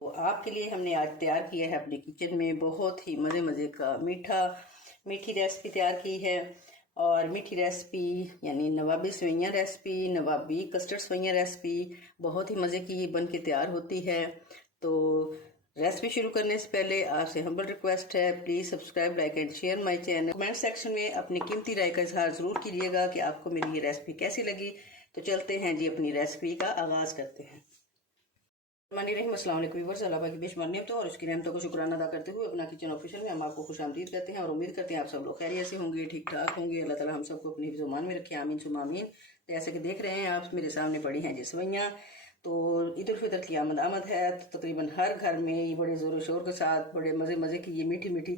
तो आपके लिए हमने आज तैयार किया है अपने किचन में बहुत ही मज़े मज़े का मीठी रेसिपी तैयार की है। और मीठी रेसिपी यानी नवाबी सेवइयाँ रेसिपी, नवाबी कस्टर्ड सेवइयाँ रेसिपी बहुत ही मज़े की बन के तैयार होती है। तो रेसिपी शुरू करने से पहले आपसे हम्बल रिक्वेस्ट है, please subscribe, like and share my channel. Comment section में अपनी कीमती राय का इजहार ज़रूर कीजिएगा कि आपको मेरी ये रेसिपी कैसी लगी। तो चलते हैं जी, अपनी रेसिपी का आगाज़ करते हैं। अस्सलाम व्यूअर्स, अल्लाह की बेशुमार नेमतों और उसकी रहमतों को शुक्राना अदा करते हुए अपना किचन ऑफिशियल में हम आपको खुशामदीद कहते हैं और उम्मीद करते हैं आप सब लोग खैरियत से होंगे, ठीक ठाक होंगे। अल्लाह ताला हम सबको अपनी हिफ्ज़-ओ-मान में रखे, आमीन सुम्मा आमीन। जैसे कि देख रहे हैं आप मेरे सामने पड़ी हैं जी सेवइयाँ। तो ईद उल फितर की आमद है, तो तकरीबन हर घर में बड़े ज़ोर शोर के साथ बड़े मज़े मज़े की ये मीठी मीठी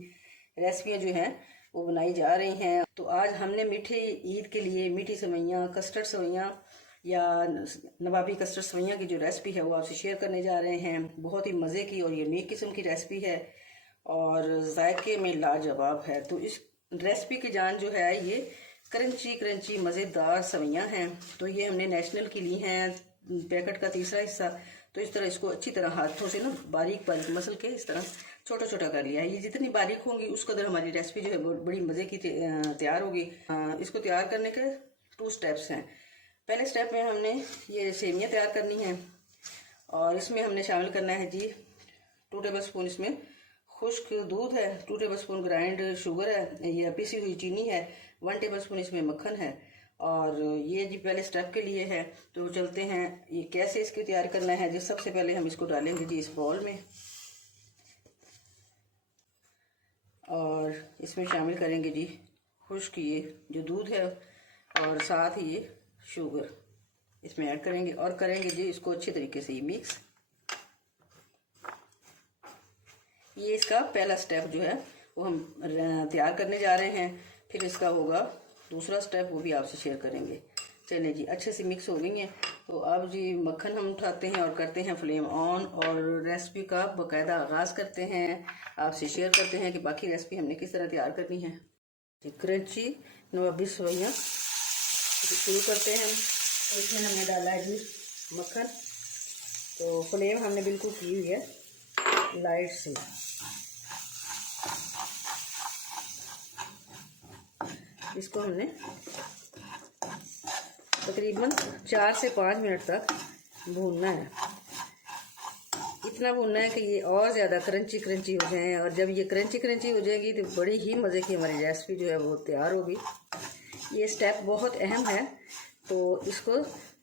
रेसिपियाँ जो हैं वो बनाई जा रही हैं। तो आज हमने मीठी ईद के लिए मीठी सेवइयाँ, कस्टर्ड सेवइयाँ या नवाबी कस्टर्ड सेवइयाँ की जो रेसिपी है वो आपसे शेयर करने जा रहे हैं। बहुत ही मज़े की और यूनिक किस्म की रेसिपी है और जायके में लाजवाब है। तो इस रेसिपी की जान जो है ये क्रंची क्रंची मज़ेदार सेवइयाँ हैं। तो ये हमने नेशनल की ली हैं, पैकेट का तीसरा हिस्सा। तो इस तरह इसको अच्छी तरह हाथों से ना बारीक बारीक मसल के इस तरह छोटा छोटा कर लिया है। ये जितनी बारीक होंगी उस कदर हमारी रेसिपी जो है बड़ी मज़े की तैयार होगी। इसको तैयार करने के 2 स्टेप्स हैं। पहले स्टेप में हमने ये सेवियाँ तैयार करनी है और इसमें हमने शामिल करना है जी 2 टेबल स्पून इसमें खुश्क दूध है, 2 टेबल स्पून ग्राइंड शुगर है, ये पिसी हुई चीनी है, 1 टेबल स्पून इसमें मक्खन है। और ये जी पहले स्टेप के लिए है। तो चलते हैं ये कैसे इसकी तैयार करना है। जी सबसे पहले हम इसको डालेंगे जी इस बाउल में और इसमें शामिल करेंगे जी खुश्क ये जो दूध है और साथ ही ये शुगर इसमें ऐड करेंगे और करेंगे जी इसको अच्छे तरीके से ये मिक्स। ये इसका पहला स्टेप जो है वो हम तैयार करने जा रहे हैं। फिर इसका होगा दूसरा स्टेप, वो भी आपसे शेयर करेंगे। चलिए जी, अच्छे से मिक्स हो गई हैं। तो अब जी मक्खन हम उठाते हैं और करते हैं फ्लेम ऑन और रेसिपी का बाकायदा आगाज़ करते हैं। आपसे शेयर करते हैं कि बाकी रेसिपी हमने किस तरह तैयार करनी है। क्रंची नवाबी सेवइयाँ शुरू करते हैं। तो इसमें हमने डाला है जी मक्खन। तो फ्लेम हमने बिल्कुल की हुई है लाइट से। इसको हमने तकरीबन 4 से 5 मिनट तक भूनना है। इतना भूनना है कि ये और ज़्यादा क्रंची क्रंची हो जाए और जब ये क्रंची क्रंची हो जाएगी तो बड़ी ही मज़े की हमारी रेसिपी जो है वो तैयार होगी। ये स्टेप बहुत अहम है, तो इसको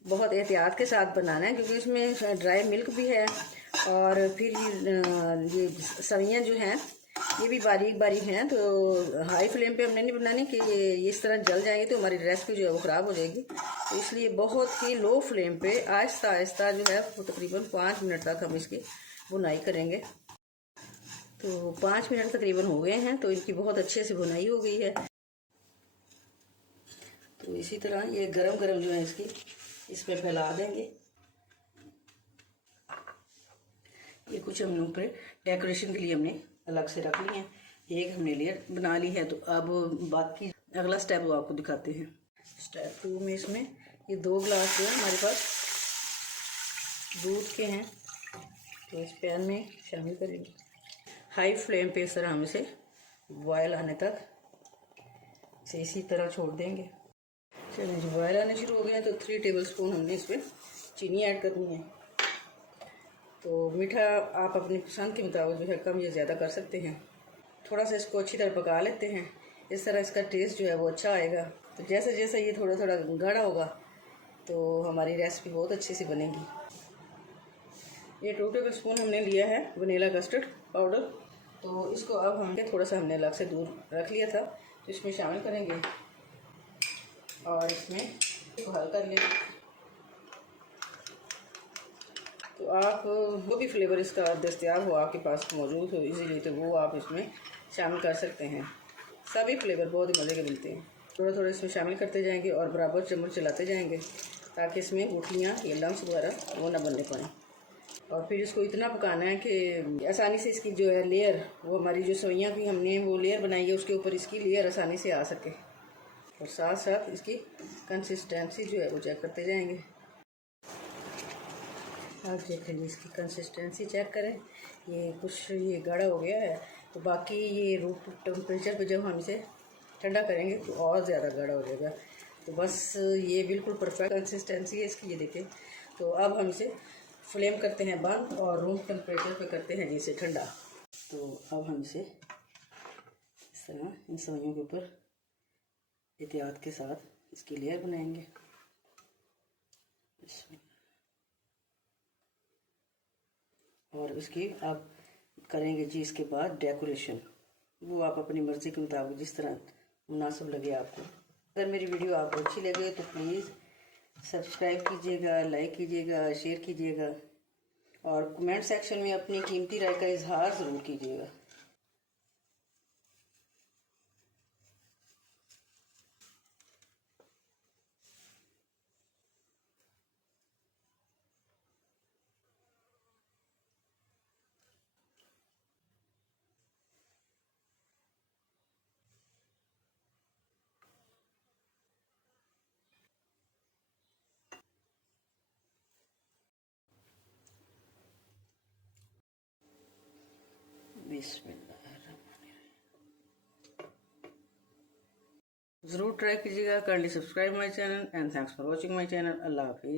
बहुत एहतियात के साथ बनाना है क्योंकि इसमें ड्राई मिल्क भी है और फिर ये सेवइयाँ जो हैं ये भी बारीक बारीक हैं। तो हाई फ्लेम पे हमने नहीं बनानी कि ये इस तरह जल जाएंगे तो हमारी रेसिपी जो है वो ख़राब हो जाएगी। तो इसलिए बहुत ही लो फ्लेम पे आहिस्ता आहिस्ता जो है वो तकरीबन 5 मिनट तक हम इसकी बुनाई करेंगे। तो 5 मिनट तकरीबन हो गए हैं, तो इनकी बहुत अच्छे से बुनाई हो गई है। तो इसी तरह ये गरम गरम जो है इसकी इसमें फैला देंगे। ये कुछ हम ऊपर डेकोरेशन के लिए हमने अलग से रख ली हैं। एक हमने लेयर बना ली है। तो अब बाकी अगला स्टेप वो आपको दिखाते हैं। स्टेप 2 में इसमें ये 2 गिलास जो है हमारे पास दूध के हैं, तो इस पैन में शामिल करेंगे। हाई फ्लेम पे इस तरह हम इसे बॉयल आने तक इसे इसी तरह छोड़ देंगे। चलिए जो बॉयल आने शुरू हो गए हैं तो 3 टेबल स्पून हमने इसमें चीनी ऐड करनी है। तो मीठा आप अपनी पसंद के मुताबिक जो है कम या ज़्यादा कर सकते हैं। थोड़ा सा इसको अच्छी तरह पका लेते हैं, इस तरह इसका टेस्ट जो है वो अच्छा आएगा। तो जैसे जैसे ये थोड़ा थोड़ा गाढ़ा होगा तो हमारी रेसिपी बहुत अच्छी सी बनेगी। ये 2 टेबल स्पून हमने लिया है वनीला कस्टर्ड पाउडर। तो इसको अब थोड़ा सा हमने अलग से दूर रख लिया था, तो इसमें शामिल करेंगे और इसमें इसको हल कर लेंगे। तो आप जो भी फ्लेवर इसका दस्तयाब हो आपके पास मौजूद हो इजीली, तो वो आप इसमें शामिल कर सकते हैं। सभी फ्लेवर बहुत ही मज़े के मिलते हैं। थोड़ा थोड़ा इसमें शामिल करते जाएंगे और बराबर चम्मच चलाते जाएंगे ताकि इसमें गुठलियाँ या लम्स वगैरह वो ना बनने पाएँ। और फिर इसको इतना पकाना है कि आसानी से इसकी जो है लेयर, वो हमारी जो सेवइयाँ की हमने वो लेयर बनाई है उसके ऊपर इसकी लेयर आसानी से आ सके। और साथ साथ इसकी कंसिस्टेंसी जो है वो चेक करते जाएंगे। आप देखें इसकी कंसिस्टेंसी चेक करें, ये कुछ ये गाढ़ा हो गया है। तो बाकी ये रूम टेम्परेचर पे जब हम इसे ठंडा करेंगे तो और ज़्यादा गाढ़ा हो जाएगा। तो बस ये बिल्कुल परफेक्ट कंसिस्टेंसी है इसकी, ये देखें। तो अब हम इसे फ्लेम करते हैं बंद और रूम टेम्परेचर पे करते हैं इसे ठंडा। तो अब हम इसे इस तरह इन सवैयों के ऊपर एहतियात के साथ इसकी लेयर बनाएंगे। और इसकी आप करेंगे जी इसके बाद डेकोरेशन, वो आप अपनी मर्ज़ी के मुताबिक जिस तरह मुनासिब लगे आपको। अगर मेरी वीडियो आपको अच्छी लगे तो प्लीज़ सब्सक्राइब कीजिएगा, लाइक कीजिएगा, शेयर कीजिएगा और कमेंट सेक्शन में अपनी कीमती राय का इजहार ज़रूर कीजिएगा। ज़रूर ट्राई कीजिएगा। Kindly subscribe my channel and thanks for watching my channel. अल्लाह हाफिज़।